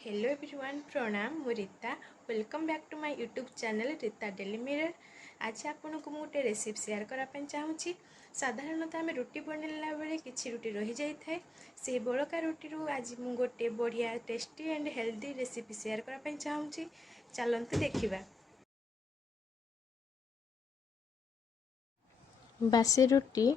Hello everyone प्रणाम मु Rita welcome back to my YouTube channel Rita Daily Mirror. आज आपको गोटे रेसिपी शेयर करने चाहूँगी। साधारणतः आम रुटी बनला बेले किसी रुटी रही जाए से बड़का रुटी आज मु गोटे बढ़िया tasty and healthy recipe share करने चाहूँगी। चलते देखा। बासी रुटी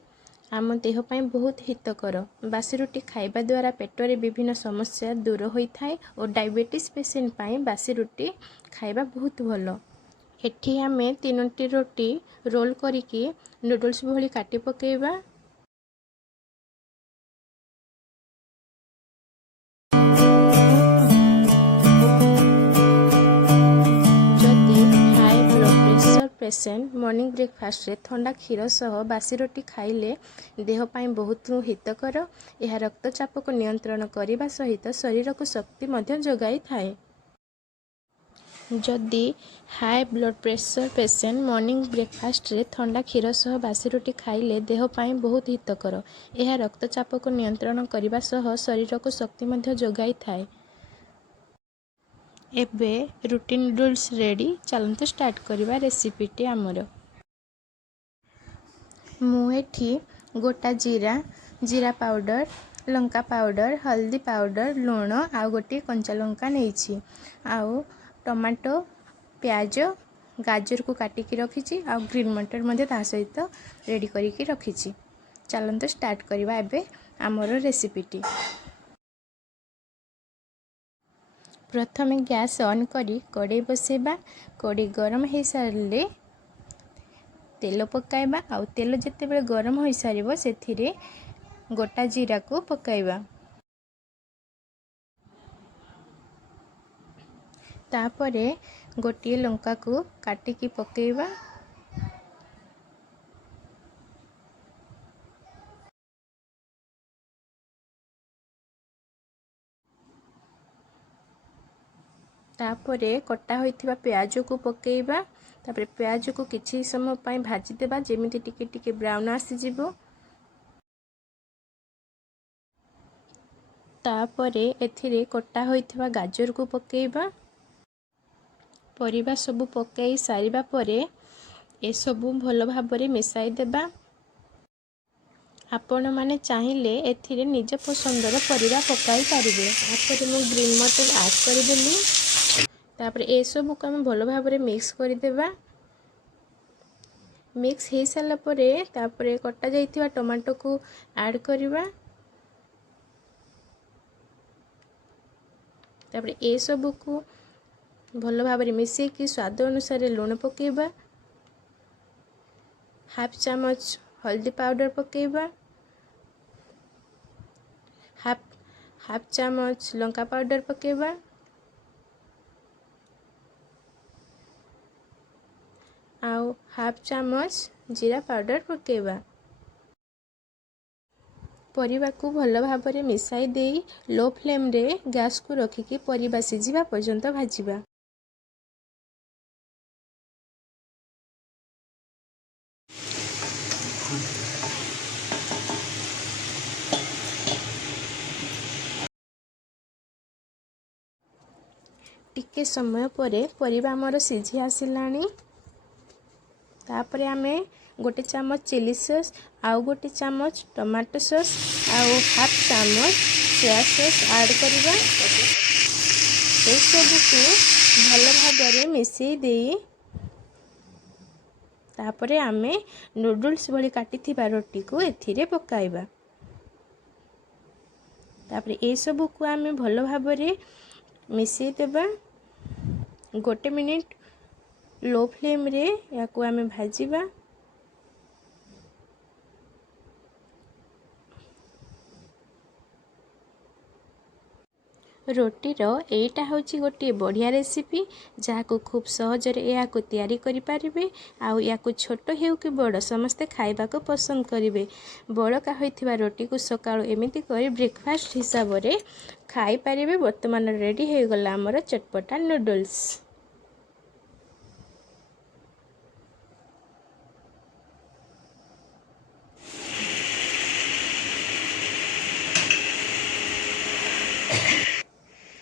आम देह बहुत हितकर। बासी रुटी खाइबा द्वारा पेटरे विभिन्न समस्या दूर होता है और डायबिटीज पेसेंट पाई बासी रुटी खाइबा बहुत भल। एठी आमे 3टी रोटी रोल करिकी नूडल्स भली काटी पकेइबा। पेसेंट मॉर्निंग ब्रेकफास्ट रे ठंडा क्षीर सह बासी रोटी खाइले देह पाई बहुत हितकर। यह रक्तचाप को नियंत्रण करने सहित शरीर को शक्ति मध्य जोगाई थाए। जदि high blood pressure patient morning breakfast रे ठंडा क्षीर सह बासी रोटी खाइले देह पाई बहुत हितकर। यह रक्तचाप को नियंत्रण करने सह शरीर को शक्ति मध्य जोगाई थाए। एबे रुटी नूडल्स रेडी। चलते स्टार्ट करवा रेसिपीटी आमर। मुठी गोटा जीरा पाउडर लंका पाउडर हल्दी पाउडर लुण आ गोटे कंचा लंका नहीं आउ टमाटो प्याज गाजर को काटिकी रखी आ ग्रीन मटर ता सहित रेडी करके रखी। चलते स्टार्ट करवा एबे आमर रेसिपीटी। प्रथमे गैस ऑन करी कड़े बसेबा। कड़े गरम हो सारे तेल पकाइबा। आउ तेल जिते बड़े गरम हो सारिबो सेथिरे गोटा जीरा को पकाइबा। तापरे गोटे लंका को काटिकी पकेइबा। तापरे कटा होइथिबा प्याज को पकेइबा। तापरे प्याज को किछि समय पई भाजी देबा जेमिति टिके टिके ब्राउन आसी जिवो। तापरे एथिरे कटा होइथिबा गाजर को पकेइबा। परिबा सबु पकाई सारिबा परे ए सबु भल भाबरे मिसाई देबा। आपण माने चाहिए एथिरे निज पसंदर परिबा पकाई पारिबे। तापरे मु ग्रीन मटर ऐड करि देली। तापरे ए सबु को हम भल भाबरे मिक्स करि देबा। मिक्स हो सारा परे तापरे कटा जाइथिबा टमाटो को ऐड करिबा। तापरे ए सबु को भल भाबरे मिसे कि स्वाद अनुसार लुण पकेइबा। हाफ चामच हल्दी पाउडर पकेइबा। हाफ चामच लंका पाउडर पकेइबा। आउ हाफ चामच जीरा पाउडर पकेइबा। परिबा को भल भाबरे मिसाई देई लो फ्लेम रे गैस को रखिकी परिबा सिझिबा पर्यंत भाजिबा। टिके समय परे परिबा हमर सिझी आसिलानी। तापरे आमे गोटे चामच चिली सॉस आउ गोटे चामच टमाटो सॉस आउ हाफ चामच सोया सॉस ऐड करिबा। ए सब को भल भाबरे मिसई देई तापरे आमे नूडल्स भली काटिथिबा रोटी को एथिरे पकाइबा। तापरे ए सब को आमे भल भाबरे मिसई देबा। गोटे मिनिट लो फ्लेम रे या को आमे भाजिबा। रोटीर एटा होची गोटे बढ़िया रेसिपी जहाँ को खूब सहजरे या को तैयारी करि पारिबे। आउ या को छोट हेउ कि बड़ समस्ते खाइबा को पसंद करिवे। बड़का होइथिबा रोटी को सकाळो एमिति करी ब्रेकफास्ट हिसाब रे खाई पारिबे। वर्तमान रेडी हो गला हमर चटपटा नूडल्स।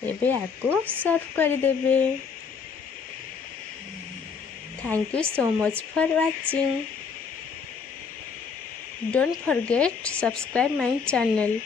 एबे आको सर्व करदेबे। Thank you so much for watching. Don't forget subscribe my channel.